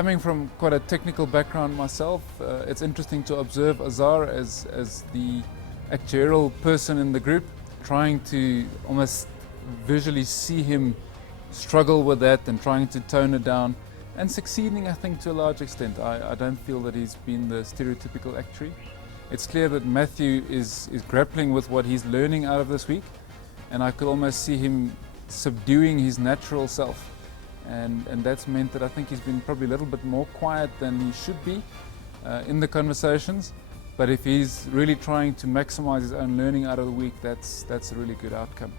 Coming from quite a technical background myself, it's interesting to observe Azar as the actuarial person in the group, trying to almost visually see him struggle with that and trying to tone it down and succeeding, I think, to a large extent. I don't feel that he's been the stereotypical actuary. It's clear that Matthew is grappling with what he's learning out of this week, and I could almost see him subduing his natural self. And that's meant that I think he's been probably a little bit more quiet than he should be in the conversations. But if he's really trying to maximize his own learning out of the week, that's a really good outcome.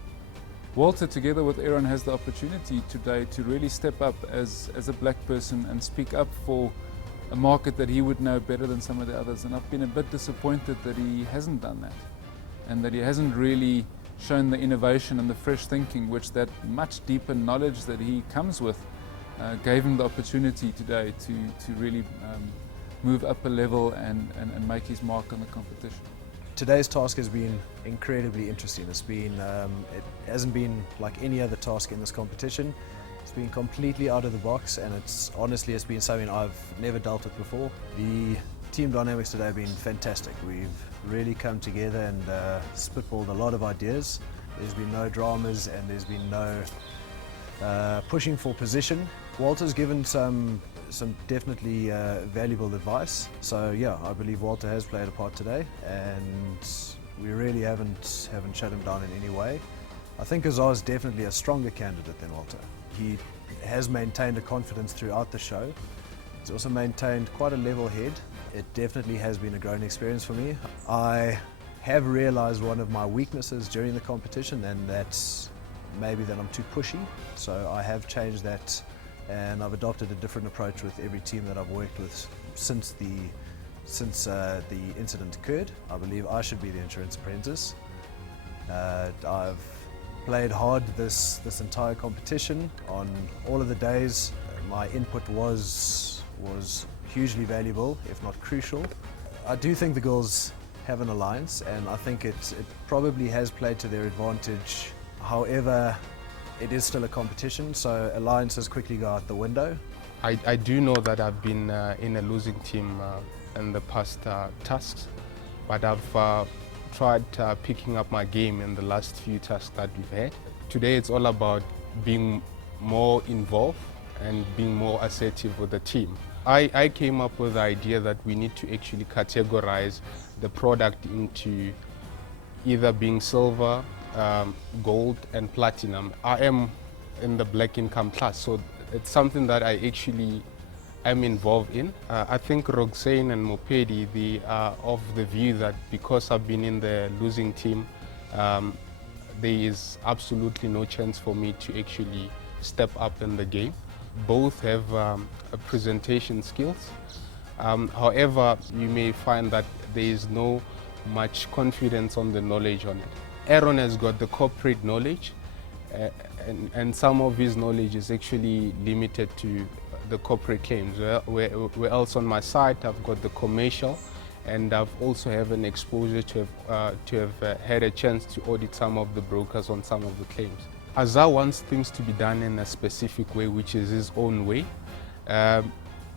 Walter, together with Aaron, has the opportunity today to really step up as a black person and speak up for a market that he would know better than some of the others. And I've been a bit disappointed that he hasn't done that, and that he hasn't really shown the innovation and the fresh thinking which that much deeper knowledge that he comes with gave him the opportunity today to really move up a level and make his mark on the competition. Today's task has been incredibly interesting. It hasn't been like any other task in this competition. It's been completely out of the box, and it's been something I've never dealt with before. The team dynamics today have been fantastic. We've really come together and spitballed a lot of ideas. There's been no dramas and there's been no pushing for position. Walter's given some definitely valuable advice. So yeah, I believe Walter has played a part today, and we really haven't shut him down in any way. I think Azar is definitely a stronger candidate than Walter. He has maintained a confidence throughout the show. He's also maintained quite a level head. It definitely has been a growing experience for me. I have realized one of my weaknesses during the competition, and that's maybe that I'm too pushy. So I have changed that, and I've adopted a different approach with every team that I've worked with since the incident occurred. I believe I should be the insurance apprentice. I've played hard this entire competition. On all of the days, my input was hugely valuable, if not crucial. I do think the girls have an alliance, and I think it probably has played to their advantage. However, it is still a competition, so alliances quickly go out the window. I do know that I've been in a losing team in the past tasks, but I've tried picking up my game in the last few tasks that we've had. Today it's all about being more involved and being more assertive with the team. I came up with the idea that we need to actually categorize the product into either being silver, gold and platinum. I am in the black income class, so it's something that I actually am involved in. I think Roxane and Mopedi, they are of the view that because I've been in the losing team, there is absolutely no chance for me to actually step up in the game. Both have presentation skills. However, you may find that there is no much confidence on the knowledge on it. Aaron has got the corporate knowledge, and some of his knowledge is actually limited to the corporate claims. Where else on my side, I've got the commercial, and I've also have an exposure to have had a chance to audit some of the brokers on some of the claims. Azar wants things to be done in a specific way, which is his own way.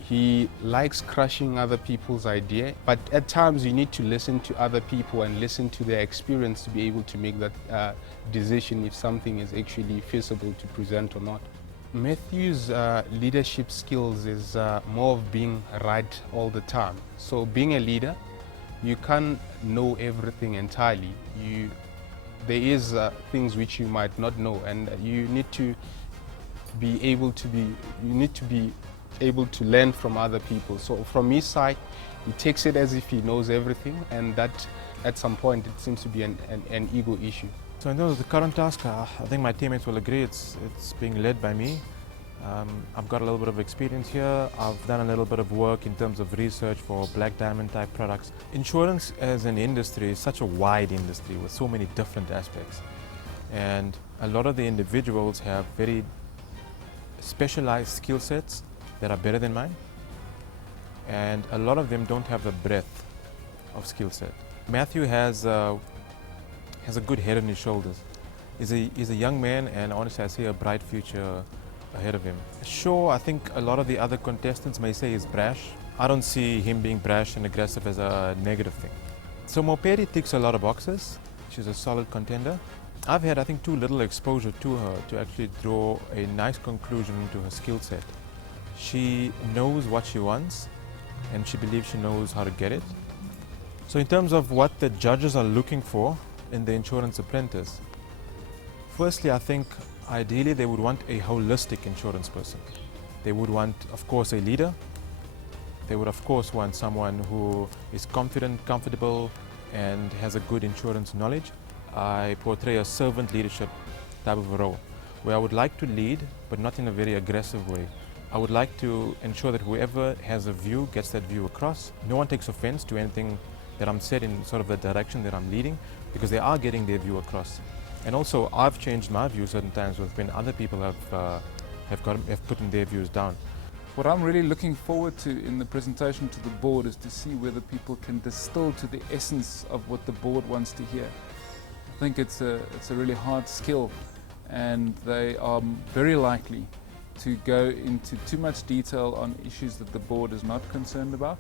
He likes crushing other people's idea, but at times you need to listen to other people and listen to their experience to be able to make that decision if something is actually feasible to present or not. Matthew's leadership skills is more of being right all the time. So being a leader, you can't know everything entirely. There is things which you might not know, and you need to be able to learn from other people. So from his side, he takes it as if he knows everything, and that at some point it seems to be an ego issue. So in terms of the current task, I think my teammates will agree it's being led by me. I've got a little bit of experience here. I've done a little bit of work in terms of research for black diamond type products. Insurance as an industry is such a wide industry with so many different aspects. And a lot of the individuals have very specialized skill sets that are better than mine. And a lot of them don't have the breadth of skill set. Matthew has a good head on his shoulders. He's a young man, and honestly I see a bright future ahead of him. Sure, I think a lot of the other contestants may say he's brash. I don't see him being brash and aggressive as a negative thing. So Mopedi ticks a lot of boxes. She's a solid contender. I've had, I think, too little exposure to her to actually draw a nice conclusion into her skill set. She knows what she wants and she believes she knows how to get it. So in terms of what the judges are looking for in the insurance apprentice, firstly, I think ideally they would want a holistic insurance person. They would want, of course, a leader. They would, of course, want someone who is confident, comfortable, and has a good insurance knowledge. I portray a servant leadership type of a role, where I would like to lead, but not in a very aggressive way. I would like to ensure that whoever has a view gets that view across. No one takes offense to anything that I'm set in sort of the direction that I'm leading, because they are getting their view across. And also, I've changed my view certain times when other people have put in their views down. What I'm really looking forward to in the presentation to the board is to see whether people can distill to the essence of what the board wants to hear. I think it's a really hard skill, and they are very likely to go into too much detail on issues that the board is not concerned about.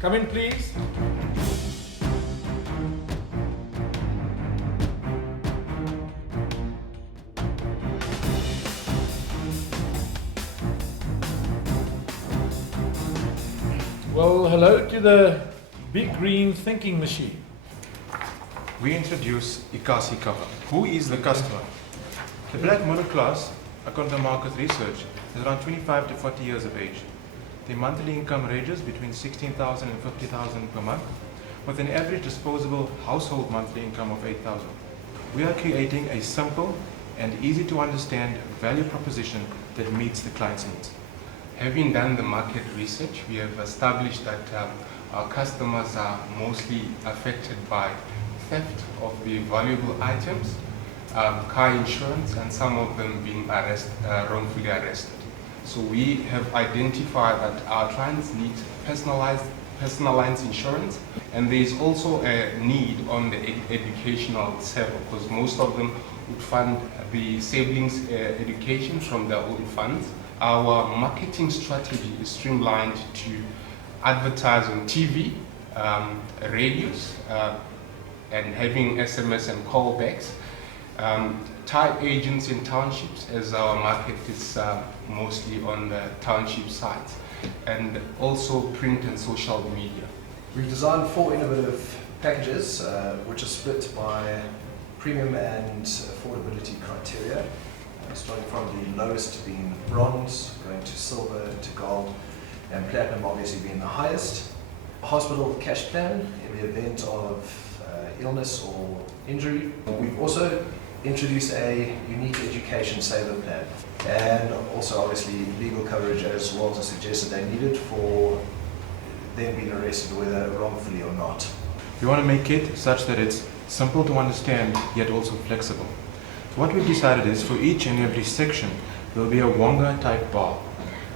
Come in, please. Well, hello to the big green thinking machine. We introduce Ikasi cover. Who is the customer? The black middle class, according to market research, is around 25 to 40 years of age. Their monthly income ranges between 16,000 and 50,000 per month, with an average disposable household monthly income of 8,000. We are creating a simple and easy to understand value proposition that meets the client's needs. Having done the market research, we have established that our customers are mostly affected by theft of the valuable items, car insurance, and some of them being wrongfully arrested. So we have identified that our clients need personalized insurance, and there is also a need on the educational level, because most of them would fund the siblings' education from their own funds. Our marketing strategy is streamlined to advertise on TV, radios, and having SMS and callbacks. Tied agents in townships, as our market is mostly on the township sites, and also print and social media. We've designed 4 innovative packages which are split by premium and affordability criteria, starting from the lowest being bronze, going to silver, to gold, and platinum obviously being the highest. A hospital cash plan in the event of illness or injury. We've also introduced a unique education saver plan, and also obviously legal coverage, as Walter suggested they needed for them being arrested, whether wrongfully or not. We want to make it such that it's simple to understand, yet also flexible. What we've decided is for each and every section, there will be a Wonga type bar,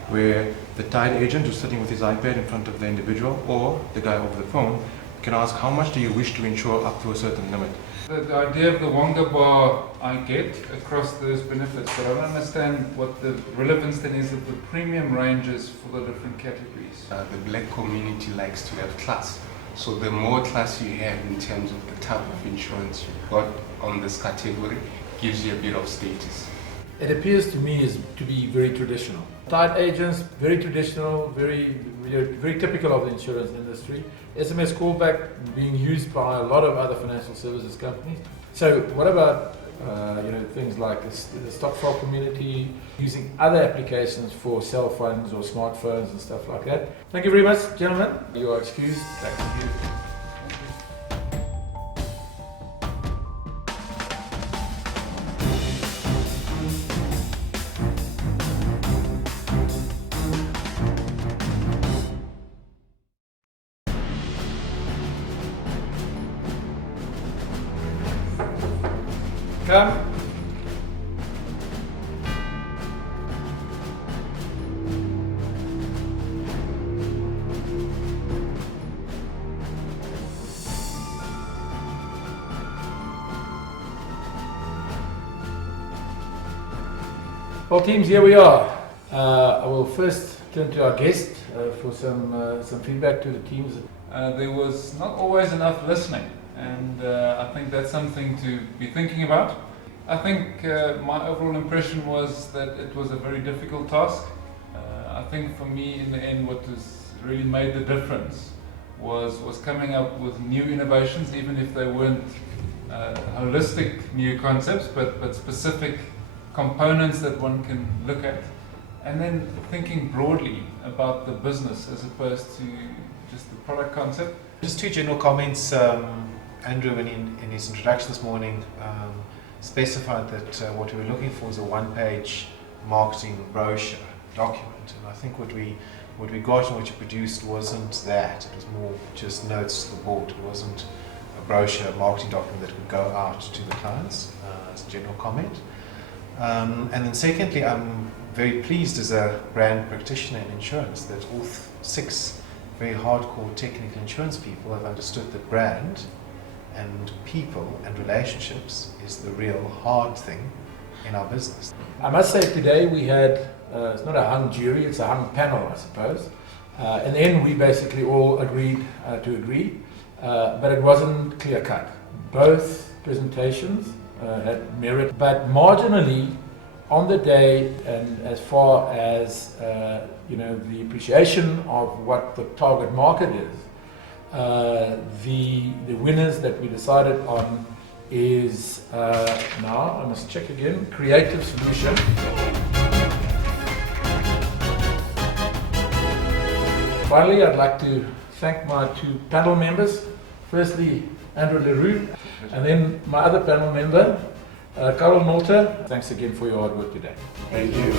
where the tied agent who's sitting with his iPad in front of the individual, or the guy over the phone, can ask how much do you wish to insure up to a certain limit. The idea of the Wonga bar I get across those benefits, but I don't understand what the relevance then is of the premium ranges for the different categories. The black community likes to have class. So the more class you have in terms of the type of insurance you've got on this category, gives you a bit of status. It appears to me to be very traditional. Tied agents, very traditional, very typical of the insurance industry. SMS callback being used by a lot of other financial services companies. So what about things like the stock file community, using other applications for cell phones or smartphones and stuff like that? Thank you very much, gentlemen. You are excused. Thank you. Come. Well, teams, here we are. I will first turn to our guest for some feedback to the teams. There was not always enough listening, and I think that's something to be thinking about. I think my overall impression was that it was a very difficult task. I think for me, in the end, what has really made the difference was coming up with new innovations, even if they weren't holistic new concepts, but specific components that one can look at, and then thinking broadly about the business as opposed to just the product concept. Just two general comments. Andrew, in his introduction this morning, specified that what we were looking for is a one-page marketing brochure document, and I think what we got and what you produced wasn't that. It was more just notes to the board. It wasn't a brochure, a marketing document that could go out to the clients, as a general comment. And then secondly, I'm very pleased as a brand practitioner in insurance that all six very hardcore technical insurance people have understood that brand and people and relationships is the real hard thing in our business. I must say today we had, it's not a hung jury, it's a hung panel, I suppose. In the end we basically all agreed to agree, but it wasn't clear cut. Both presentations had merit, but marginally on the day, and as far as the appreciation of what the target market is, the winners that we decided on is now I must check again. Creative Solution. Finally, I'd like to thank my two panel members. Firstly, Andrew Leroux, and then my other panel member, Carol Nolter. Thanks again for your hard work today. Thank you.